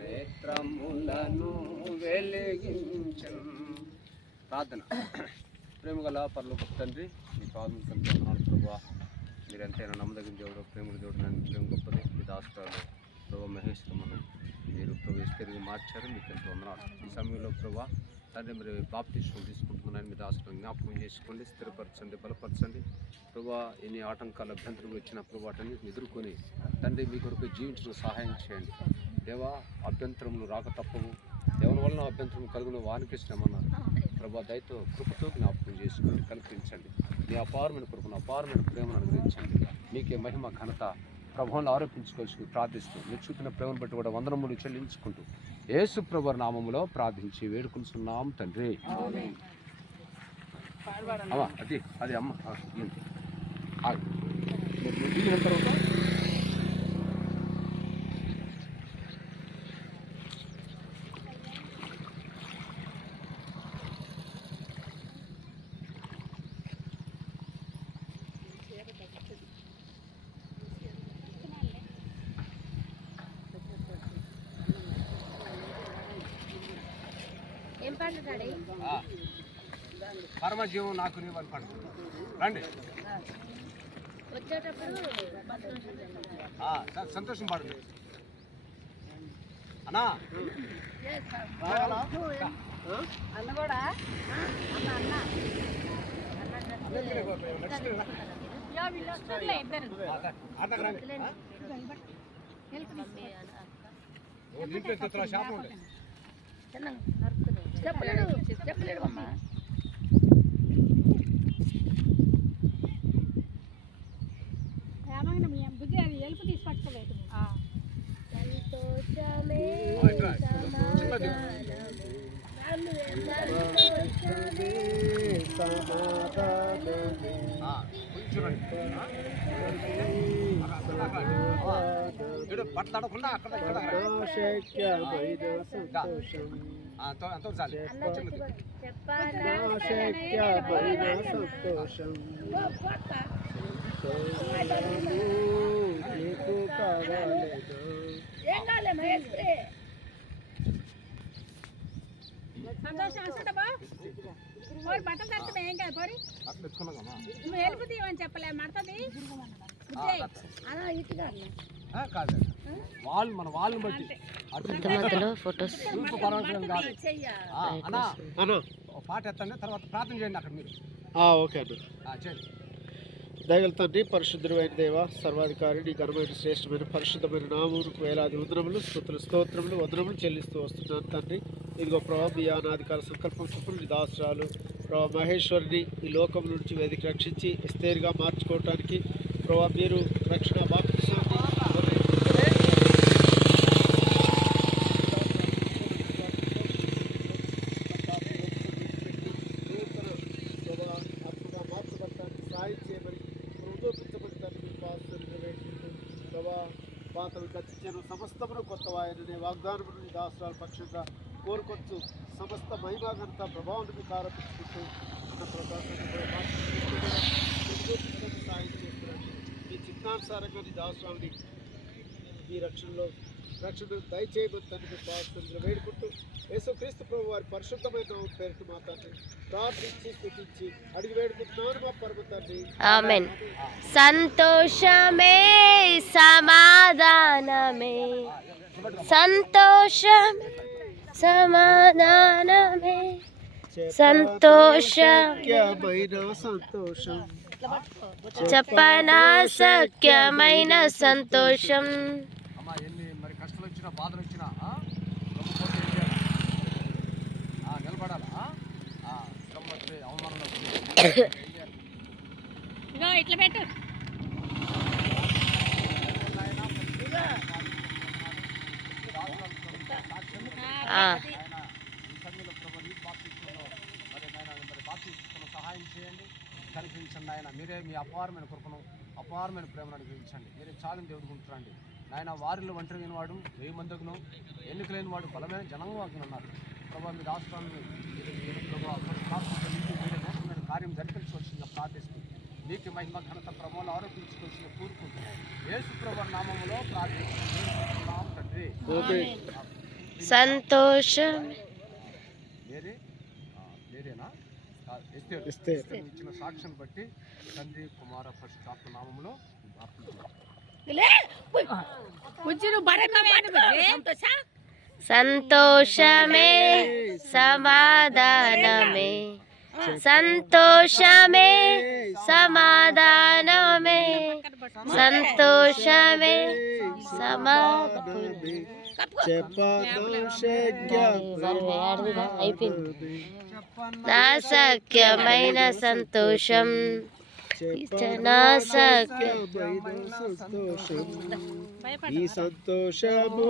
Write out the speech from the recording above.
నేత్రములను వెలిగించను. ప్రార్థన. ప్రేమగల పరలోక తండ్రి, మీ పాదములు కలుపుతున్నాను ప్రభా. మీరు ఎంతైనా నమ్మదగిన దేవుడు, ప్రేమల దేవుడు. నన్ను ప్రేమ గొప్పది. మీ దాస్తాలు ప్రభా మహేశ్వరమును మీరు తిరిగి మార్చారు. మీకు ఎంతో వందనాలు. ఈ సమయంలో ప్రభా తండ్రి మీరు బాప్తిస్మం తీసుకుంటున్నాను. మీ దాసులను జ్ఞాపకం చేసుకోండి, స్థిరపరచండి, బలపరచండి ప్రభా. ఎన్ని ఆటంకాలు అభ్యంతరం వచ్చిన ప్రభాటని ఎదుర్కొని తండ్రి మీ కొరకు జీవించడం సహాయం చేయండి దేవా. అభ్యంతరములు రాక తప్పవు. ఎవరి వలన అభ్యంతరం కలుగున వారికి శ్రమన్నారు ప్రభా. దయతో కృపతో జ్ఞాపకం చేసుకోండి, కల్పించండి. మీ అపారమైన కృపను, అపారమైన ప్రేమను అనుగ్రహించండి. మీకే మహిమ ఘనత ప్రభువును ఆరోపించుకోవచ్చు ప్రార్థిస్తూ మీరు చూపిన ప్రేమను బట్టి కూడా వందనములు చెల్లించుకుంటూ యేసు ప్రభు నామములో ప్రార్థించి వేడుకుంటున్నాం తండ్రి. అది అది అమ్మ దిగిన తర్వాత పరమజీవం నాకు నీవని పడుతుంది. రండి సంతోషం పడండి అన్నా. అన్న కూడా షాప్ ఉండే చెప్పలేడు అమ్మా. బుద్ధి అది ఎలుపు తీసి పట్టుకోలేదు. సంతోషమే పట్టకుండా అక్కడ సంతోషం నీకు కావాలేదు. సంతోషం వస్తుందా బట్టలు తడుతుంది ఏం కాదు పోరి. నువ్వు వెళ్ళిపోతావని చెప్పలే మడుతుంది వాళ్ళు మన వాళ్ళని బట్టి ఫోటోస్ పాట ఎత్తండి, తర్వాత ప్రార్థన చేయండి అక్కడ మీరు. ఓకే అండి చేయండి. దయగల తండ్రి, పరిశుద్ధుడు అయిన దేవ, సర్వాధికారి, నీ ఘనమైన శ్రేష్టమైన పరిశుద్ధమైన నామమునకు వేలాది వందనములు, స్తుతులు, స్తోత్రములు, వందనములు చెల్లిస్తూ వస్తున్నాను తండ్రి. ఇదిగో ప్రభా, మీ అనాధికార సంకల్పం చొప్పున నీ దాసురాలు ప్రభా మహేశ్వరిని ఈ లోకం నుంచి వేదిక రక్షించి ఎస్తేరుగా మార్చుకోవటానికి ప్రభా మీరు రక్షణ బాప్తిస్మాన్ని పాత్రలు గతించను సమస్తమును కొత్త వాయననే వాగ్దానమును దాసరాల పక్షంగా కోరుకొచ్చు సమస్త మహిమాఘనత ప్రభావాన్ని మీకు ఆరోపించుకుంటూ సాయం చేస్తున్నాను. మీ చిత్తానుసారంగా నీ దాసరాలని ఈ రక్షణ దయచేయమని తండ్రి ప్రార్థనలు వేడుకుంటూ యేసుక్రీస్తు ప్రభు వారి పరిశుద్ధమైన పేరుట మా తండ్రి ప్రార్థించి స్తుతించి అడిగి వేడుకుంటున్నాను మా పరమ తండ్రి. ఆమేన్. సంతోషమే సమాధానమే, సంతోషం సమాధానమే, సంతోషమైన సంతోషం, చెప్పనా సఖ్యమైన సంతోషం. కష్టాలు వచ్చినా బాధలు వచ్చినా నిలబడాలా, అవమానంలో ఇట్లా పెట్టు. సహాయం చేయండి, కనిపించండి ఆయన. మీరే మీ అపారమైన కృపను, అపారమైన ప్రేమను అనుగ్రహించండి. మీరే చాలని దేవుడుకుంటున్నాండి నాయన. వారిలో ఒంటరి లేని వాడు 1000 మందికును, ఎన్నిక లేని వాడు బలమైన జనాంగం ఉన్నారు ప్రభావ. మీ రాష్ట్రాన్ని ప్రభావ కార్యం జరిపించవలసిందిగా మహిమ ఘనత ప్రమోలు ఆరోపించుకోవాల్సిన కోరుకుంటున్నాం. యేసు ప్రభు నామములో ప్రార్థిస్తున్నాం తండ్రి. సంతోషం వేరేనా ఇచ్చిన సాక్ష్యం బట్టి తండ్రి కుమార పరిశుద్ధాత్మ నామములో సంతోషమే సమాధానమే సంతోషమే సమాధానమే సంతోషమే సమాధానమే నా సఖ్యమైన సంతోషం నా సఖ్యమైన సంతోషం ఈ సంతోషము